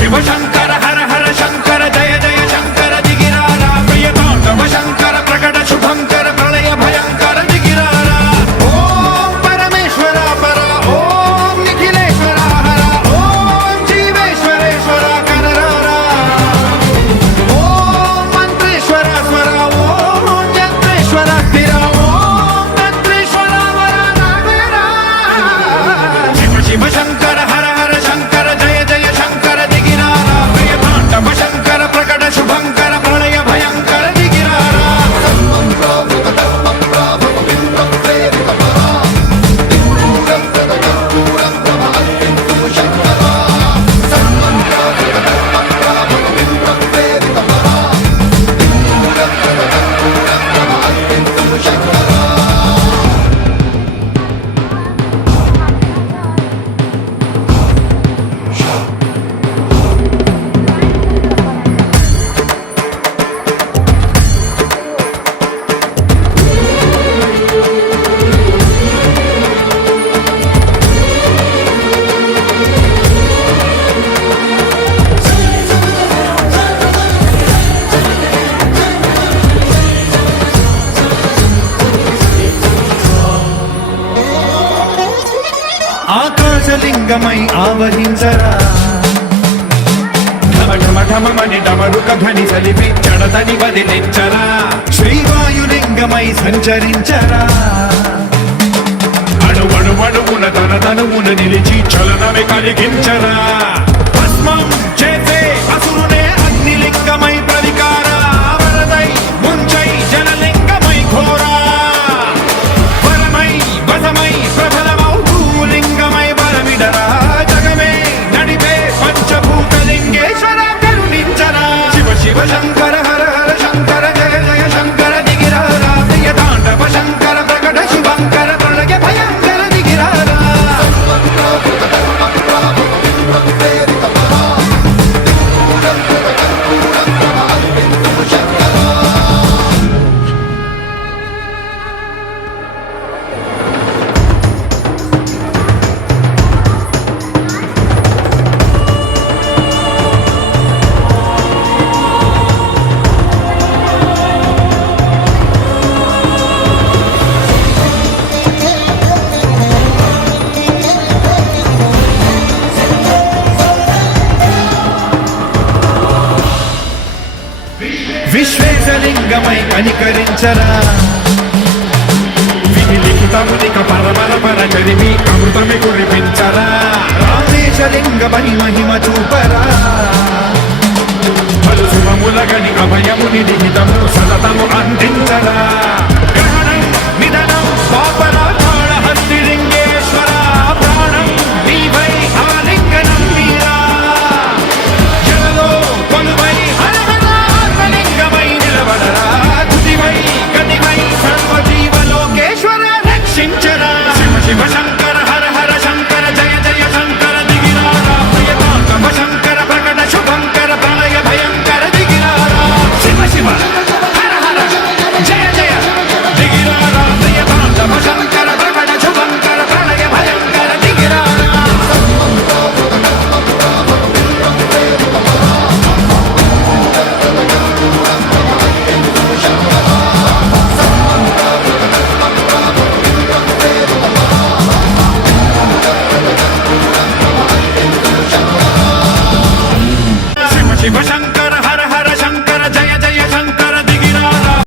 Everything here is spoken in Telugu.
శివ శంకర హర హర శంకర జయ జయ శంకర దిగిరారా ప్రియతాండవ శంకర ప్రకట శుభంకర ప్రళయ భయంకర దిగిరారా ఓం పరమేశ్వర పర ఓం నిఖిలేశ్వర హర ఓం జీవేశ్వరేశ్వర కనరారా ఓం మంత్రేశ్వర స్వర ఓం జంత్రేశ్వర స్థిర ఓం తంత్రేశ్వర వర నాగరా శివ శివ శంకర హర హర శంకర జయ జయ శంకర దిగిరారా ప్రియతాండవ శంకర ప్రకట శుభంకర ప్రళయ భయంకర దిగిరారా ఆకాశలింగమై ఆవహించరా ఢమ ఢమ ఢమమని డమరుక ధ్వని సలిపి జడదని వదిలించరా శ్రీవాయులింగమై సంచరించరా అణువణువున తన తనువున నిలిచి చలనమే కలిగించరా భస్మం చేసే అసురునే అగ్నిలింగమై ప్రవికార వరదై ముంచై జలలింగమై ఘోరా వరమై వసమై ప్రబలమౌ భూలింగమై బలమిడరా జగమే నడిపే పంచభూతలింగేశ్వర కరుణించరా శివ శివ శంకర హర హర శంకర జయ జయ శంకర దిగిరారా ప్రియతాండవ శంకర ప్రకట శుభంకర ప్రళయ భయంకర దిగిరారా విశ్వేశలింగమై కనికరించరా విధి లిఖితమునిక పరమర పర చరిమి అమృతమి కురిపించరా రామేశలింగమని మహిమ చూపరా పలు శుభములగని అభయముని లిఖితము